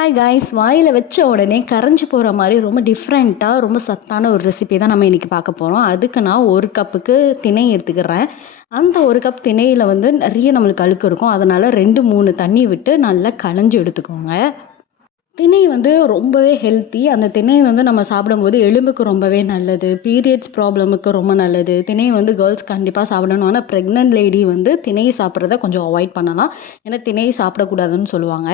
Hi guys, வாயில் வச்ச உடனே கரைஞ்சி போகிற மாதிரி ரொம்ப டிஃப்ரெண்ட்டாக ரொம்ப சத்தான ஒரு ரெசிபி தான் நம்ம இன்றைக்கி பார்க்க போகிறோம். அதுக்கு நான் 1 கப்புக்கு திணை எடுத்துக்கிறேன். அந்த 1 கப் திணையில் வந்து நிறைய நம்மளுக்கு அழுக்கு இருக்கும். அதனால் 2, 3 தண்ணி விட்டு நல்லா களைஞ்சி எடுத்துக்கோங்க. திணை வந்து ரொம்பவே ஹெல்த்தி. அந்த திணை வந்து நம்ம சாப்பிடும்போது எலும்புக்கு ரொம்பவே நல்லது. பீரியட்ஸ் ப்ராப்ளமுக்கு ரொம்ப நல்லது. திணை வந்து கேர்ள்ஸ் கண்டிப்பாக சாப்பிடணும். ஆனால் ப்ரெக்னென்ட் லேடி வந்து திணை சாப்பிட்றத கொஞ்சம் அவாய்ட் பண்ணலாம். ஏன்னா திணை சாப்பிடக்கூடாதுன்னு சொல்லுவாங்க.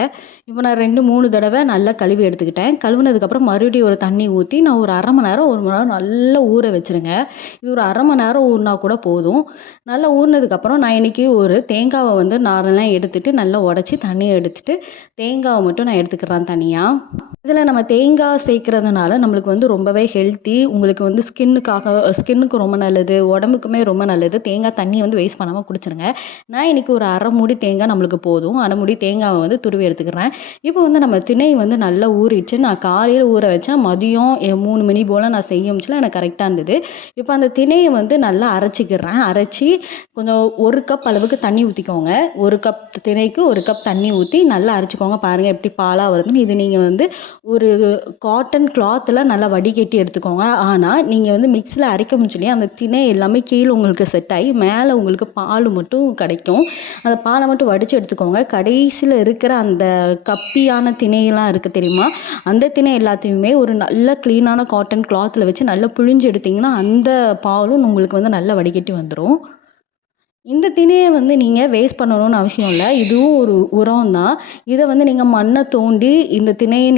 இப்போ நான் 2, 3 தடவை நல்லா கழுவி எடுத்துக்கிட்டேன். கழுவுனதுக்கப்புறம் மறுபடியும் ஒரு தண்ணி ஊற்றி நான் ஒரு 1/2 மணி நேரம் 1 மணி நேரம் நல்லா ஊற வச்சுருங்க. இது ஒரு 1/2 மணி நேரம் ஊறினா கூட போதும். நல்லா ஊறினதுக்கப்புறம் நான் இன்றைக்கி ஒரு தேங்காவை வந்து நாரெல்லாம் எடுத்துட்டு நல்லா உடச்சி தண்ணியை எடுத்துட்டு தேங்காவை மட்டும் நான் எடுத்துக்கிறேன் தனியாக. இதில் நம்ம தேங்காய் சேர்க்கறதுனால நம்மளுக்கு வந்து ரொம்பவே ஹெல்த்தி. உங்களுக்கு வந்து ஸ்கின்னுக்கு ரொம்ப நல்லது, உடம்புக்குமே ரொம்ப நல்லது. தேங்காய் தண்ணி வந்து வேஸ்ட் பண்ணாமல் குடிச்சிருங்க. நான் இன்றைக்கி ஒரு 1/2 மூடி தேங்காய் நம்மளுக்கு போதும். 1/2 மூடி தேங்காவை வந்து துருவி எடுத்துக்கிறேன். இப்போ வந்து நம்ம திணை வந்து நல்லா ஊறிடுச்சு. நான் காலையில் ஊற வச்சேன், மதியம் 3 மணி போல் நான் செய்யமுச்சில் எனக்கு கரெக்டாக இருந்தது. இப்போ அந்த திணையை வந்து நல்லா அரைச்சிக்கிறேன். அரைச்சி கொஞ்சம் 1 கப் அளவுக்கு தண்ணி ஊற்றிக்கோங்க. 1 கப் திணைக்கு 1 கப் தண்ணி ஊற்றி நல்லா அரைச்சிக்கோங்க. பாருங்கள் எப்படி பாலாக வருதுன்னு. இது நீங்கள் வந்து ஒரு காட்டன் கிளாத்தில் நல்லா வடிகட்டி எடுத்துக்கோங்க. ஆனால் நீங்கள் வந்து மிக்ஸியில் அரைக்க முடியலையே, அந்த திணை எல்லாமே கீழே உங்களுக்கு செட் ஆகி மேலே உங்களுக்கு பால் மட்டும் கிடைக்கும். அந்த பாலை மட்டும் வடித்து எடுத்துக்கோங்க. கடைசியில் இருக்கிற அந்த கப்பியான திணையெல்லாம் இருக்குது தெரியுமா, அந்த திணை எல்லாத்தையுமே ஒரு நல்ல க்ளீனான காட்டன் கிளாத்தில் வச்சு நல்லா புழிஞ்சு எடுத்திங்கன்னா அந்த பாலும் உங்களுக்கு வந்து நல்லா வடிகட்டி வந்துடும். இந்த திணையை வந்து நீங்கள் வேஸ்ட் பண்ணணும்னு அவசியம் இல்லை. இதுவும் ஒரு உரம் தான். இதை வந்து நீங்கள் மண்ணை தோண்டி இந்த திணையை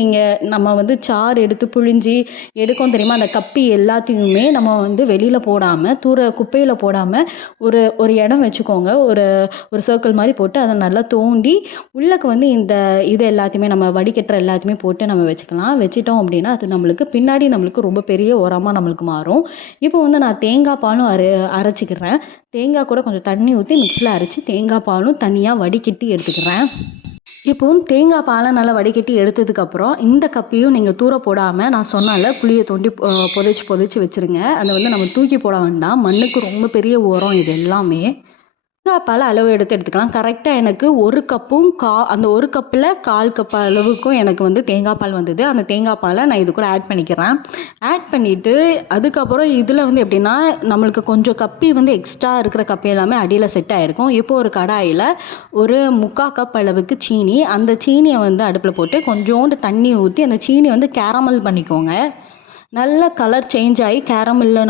நம்ம வந்து சாறு எடுத்து புழிஞ்சி எடுக்கும் தெரியுமா, அந்த கப்பி எல்லாத்தையுமே நம்ம வந்து வெளியில் போடாமல் குப்பையில் போடாமல் ஒரு இடம் வச்சுக்கோங்க. ஒரு சர்க்கிள் மாதிரி போட்டு அதை நல்லா தோண்டி உள்ளக்கு வந்து இது எல்லாத்தையுமே நம்ம வடிகட்டுற எல்லாத்தையுமே போட்டு நம்ம வச்சுக்கலாம். வச்சிட்டோம் அப்படின்னா அது நம்மளுக்கு ரொம்ப பெரிய உரமாக நம்மளுக்கு மாறும். இப்போ வந்து நான் தேங்காய் பாலும் அரைச்சிக்கிறேன். தேங்காய் கூட கொஞ்சம் தண்ணி ஊற்றி மிக்ஸியில் அரைச்சி தேங்காய் பாலும் தனியாக வடிகட்டி எடுத்துக்கிறேன். இப்போ தேங்காய் பாலை நல்லா வடிகட்டி எடுத்ததுக்கப்புறம் இந்த கப்பையும் நீங்கள் தூர போடாமல் நான் சொன்னால குழியை தோண்டி புதைச்சி வச்சுருங்க. அதை வந்து நம்ம தூக்கி போட வேண்டாம். மண்ணுக்கு ரொம்ப பெரிய உரம் இது எல்லாமே. தேங்காய் பால் அளவு எடுத்துக்கலாம். கரெக்டாக எனக்கு 1 கப்பும் அந்த 1 கப்பில் 1/4 கப் அளவுக்கும் எனக்கு வந்து தேங்காய் பால் வந்தது. அந்த தேங்காய் பாலை நான் இது கூட ஆட் பண்ணிக்கிறேன். ஆட் பண்ணிவிட்டு அதுக்கப்புறம் இதில் வந்து எப்படின்னா நம்மளுக்கு கொஞ்சம் கப்பி வந்து எக்ஸ்ட்ரா இருக்கிற கப்பி எல்லாமே அடியில் செட் ஆகிருக்கும். இப்போ ஒரு கடாயில் ஒரு 3/4 கப் அளவுக்கு சீனி, அந்த சீனியை வந்து அடுப்பில் போட்டு கொஞ்சோண்டு தண்ணி ஊற்றி அந்த சீனி வந்து கேரமல் பண்ணிக்கோங்க. நல்ல கலர் சேஞ்ச் ஆகி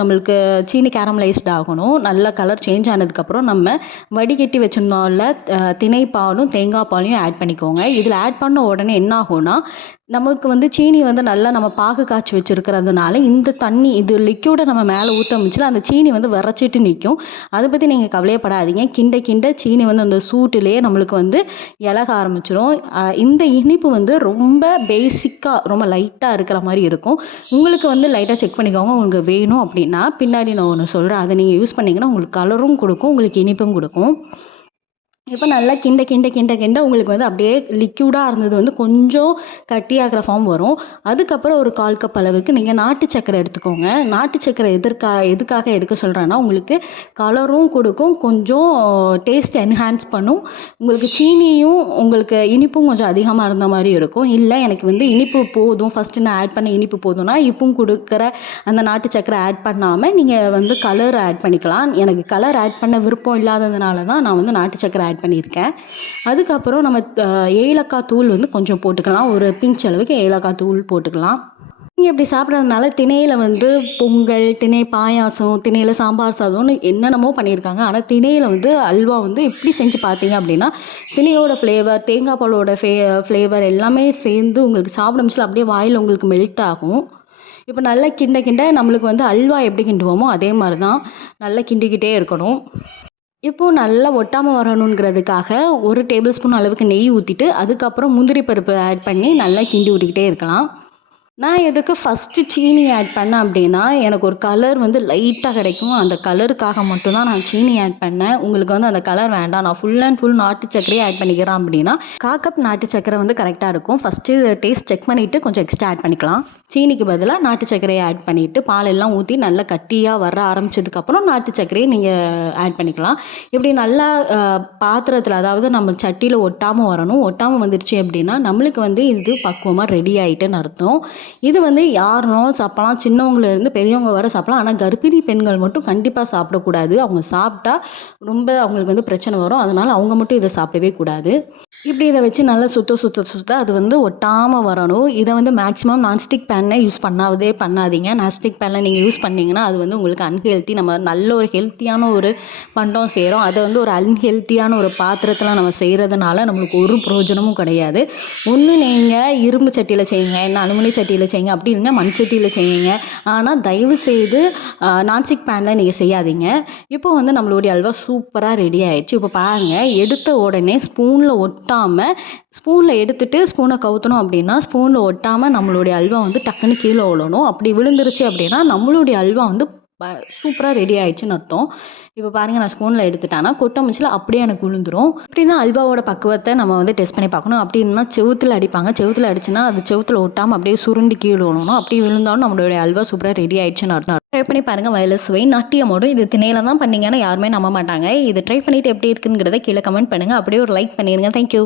நம்மளுக்கு சீனி கேரமலைஸ்ட் ஆகணும். நல்ல கலர் சேஞ்ச் ஆனதுக்கப்புறம் நம்ம வடிகட்டி வச்சுருந்தோம்ல திணை பாலும் தேங்காய் பாலையும் ஆட் பண்ணிக்கோங்க. இதில் ஆட் பண்ண உடனே என்ன ஆகும்னா நமக்கு வந்து சீனி வந்து நல்லா நம்ம பாகு காய்ச்சி வச்சுருக்கிறதுனால இந்த தண்ணி இது லிக்யூடை நம்ம மேலே ஊற்றமிச்சில் அந்த சீனி வந்து விரைச்சிட்டு நிற்கும். அதை பற்றி நீங்கள் கவலையப்படாதீங்க. கிண்ட சீனி வந்து அந்த சூட்டிலேயே நம்மளுக்கு வந்து இலக ஆரம்பிச்சிடும். இந்த இனிப்பு வந்து ரொம்ப பேசிக்காக ரொம்ப லைட்டாக இருக்கிற மாதிரி இருக்கும். உங்களுக்கு வந்து லைட்டாக செக் பண்ணிக்கோங்க. உங்களுக்கு வேணும் அப்படின்னா பின்னாடி நான் ஒன்று சொல்கிறேன், அதை நீங்கள் யூஸ் பண்ணிங்கன்னா உங்களுக்கு கலரும் கொடுக்கும், உங்களுக்கு இனிப்பும் கொடுக்கும். இப்போ நல்லா கிண்ட உங்களுக்கு வந்து அப்படியே லிக்யூடாக இருந்தது வந்து கொஞ்சம் கட்டியாகிற ஃபார்ம் வரும். அதுக்கப்புறம் ஒரு 1/4 கப் அளவுக்கு நீங்கள் நாட்டு சர்க்கரை எடுத்துக்கோங்க. நாட்டு சர்க்கரை எதுக்காக எடுக்க சொல்கிறேன்னா உங்களுக்கு கலரும் கொடுக்கும், கொஞ்சம் டேஸ்ட் என்ஹான்ஸ் பண்ணும். உங்களுக்கு சீனியும் உங்களுக்கு இனிப்பும் கொஞ்சம் அதிகமாக இருந்த மாதிரி இருக்கும். இல்லை எனக்கு வந்து இனிப்பு போதும், ஃபஸ்ட்டு நான் ஆட் பண்ண இனிப்பு போதும்னா இப்பவும் கொடுக்குற அந்த நாட்டு சர்க்கரை ஆட் பண்ணாமல் நீங்கள் வந்து கலர் ஆட் பண்ணிக்கலாம். எனக்கு கலர் ஆட் பண்ண விருப்பம் இல்லாததுனால தான் நான் வந்து நாட்டு சர்க்கரை ஆட் பண்ணியிருக்கேன். அதுக்கப்புறம் நம்ம ஏலக்காய் தூள் வந்து கொஞ்சம் போட்டுக்கலாம். ஒரு பிஞ்ச் அளவுக்கு ஏலக்காய் தூள் போட்டுக்கலாம். நீங்கள் இப்படி சாப்பிட்றதுனால திணையில் வந்து பொங்கல், திணை பாயாசம், திணையில் சாம்பார் சாதம்னு என்னென்னமோ பண்ணியிருக்காங்க. ஆனால் திணையில் வந்து அல்வா வந்து எப்படி செஞ்சு பார்த்தீங்க அப்படின்னா திணையோட ஃப்ளேவர், தேங்காய் பாலோட ஃப்ளேவர் எல்லாமே சேர்ந்து உங்களுக்கு சாப்பிட முடியல அப்படியே வாயில் உங்களுக்கு மெல்ட் ஆகும். இப்போ நல்லா கிண்ட நம்மளுக்கு வந்து அல்வா எப்படி கிண்டுவோமோ அதே மாதிரி தான் நல்லா கிண்டிக்கிட்டே இருக்கணும். இப்போது நல்லா ஒட்டாமல் வரணுங்கிறதுக்காக 1 டேபிள் ஸ்பூன் அளவுக்கு நெய் ஊற்றிட்டு அதுக்கப்புறம் முந்திரி பருப்பு ஆட் பண்ணி நல்லா கிண்டி விட்டுக்கிட்டே இருக்கலாம். நான் எதுக்கு ஃபஸ்ட்டு சீனி ஆட் பண்ணேன் அப்படின்னா, எனக்கு ஒரு கலர் வந்து லைட்டா கிடைக்கும். அந்த கலருக்காக மட்டும் தான் நான் சீனி ஆட் பண்ணேன். உங்களுக்கு வந்து அந்த கலர் வேண்டாம். நான் ஃபுல் அண்ட் ஃபுல் நாட்டு சர்க்கரையே ஆட் பண்ணிக்கிறேன் அப்படின்னா, 1/4 கப் நாட்டு சர்க்கரை வந்து கரெக்ட்டா இருக்கும். ஃபஸ்ட்டு டேஸ்ட் செக் பண்ணிட்டு கொஞ்சம் எக்ஸ்ட்ரா ஆட் பண்ணிக்கலாம். சீனிக்கு பதிலா நாட்டு சர்க்கரைய ஆட் பண்ணிட்டு, பால் எல்லாம் ஊத்தி நல்லா கட்டியா வர ஆரம்பிச்சதுக்கப்புறம் நாட்டு சர்க்கரைய நீங்க ஆட் பண்ணிக்கலாம். இப்படி நல்லா பாத்திரத்தில அதாவது நம்ம சட்டியில ஒட்டாம வரணும். ஒட்டாம வந்துருச்சு அப்படின்னா, நம்மளுக்கு வந்து இது பக்குவமா ரெடி ஆயிட்டுன்னு அர்த்தம். இது வந்து யாருனாலும் சாப்பிடலாம். சின்னவங்கலேருந்து பெரியவங்க வரை சாப்பிடலாம். ஆனா கர்ப்பிணி பெண்கள் மட்டும் கண்டிப்பா சாப்பிடக்கூடாது. அவங்க சாப்பிட்டா ரொம்ப அவங்களுக்கு வந்து பிரச்சனை வரும். அதனால அவங்க மட்டும் இத சாப்பிடவே கூடாது. இப்படி இத வச்சு நல்லா சுத்த அது வந்து ஒட்டாம வரணும். இத வந்து மேக்ஸிமம் நான்ஸ்டிக் பேன்ல யூஸ் பண்ணாதீங்க. நான்ஸ்டிக் பேன்ல நீங்க யூஸ் பண்ணீங்கன்னா, அது வந்து உங்களுக்கு அன்ஹெல்த்தி. நம்ம நல்ல ஒரு ஹெல்த்தியான ஒரு பண்டம் செய்றோம். அத வந்து ஒரு அன்ஹெல்த்தியான ஒரு பாத்திரத்தில நம்ம செய்றதுனால நம்மளுக்கு ஒரு பிரயோஜனமும் கிடையாது. ஒண்ணு நீங்க இரும்பு சட்டியில செய்யுங்க, இல்ல அலுமினிய சட்டியில செய்யுங்க. அப்படி இல்லைன்னா மண் சட்டியில செய்யுங்க. ஆனா தயவு செய்து நான்ஸ்டிக் பேன்ல நீங்க செய்யாதீங்க. இப்போ வந்து நம்மளுடைய அல்வா சூப்பரா ரெடி ஆயிடுச்சு. இப்போ பாருங்க, எடுத்த உடனே ஸ்பூன்ல எடுத்துட்டு ஸ்பூன கவுத்தணும் அப்படின்னா, ஸ்பூன்ல ஒட்டாம நம்மளுடைய அல்வா வந்து டக்குன்னு கீழ விழணும். அப்படி விழுந்துருச்சு அப்படின்னா, நம்மளுடைய அல்வா வந்து ப சூப்பரா ரெடி ஆயிடுச்சுன்னு அர்த்தம். இப்போ பாருங்க, நான் ஸ்பூன்ல எடுத்துட்டேன்னா, கொட்டமுச்சில அப்படியே எனக்கு விழுந்துரும். இப்படி தான் அல்வாவோட பக்குவத்த நம்ம வந்து டெஸ்ட் பண்ணி பார்க்கணும். அப்படி இல்லன்னா செவுத்துல அடிப்பாங்க. செவுத்துல அடிச்சுன்னா, அது செவுத்துல ஒட்டாம அப்படியே சுருண்டு கீழ விழணும். அப்படி விழுந்தாலும் நம்மளுடைய அல்வா சூப்பரா ரெடி ஆயிடுச்சுன்னு அர்த்தம். ட்ரை பண்ணி பாருங்க. வயலட் சுவை நாட்டியமோடும் இது திணையில தான் பண்ணீங்கன்னா யாருமே நம்ப மாட்டாங்க. இது ட்ரை பண்ணிட்டு எப்படி இருக்குங்கிறத கீழ கமெண்ட் பண்ணுங்க. அப்படியே ஒரு லைக் பண்ணிருங்க. Thank you.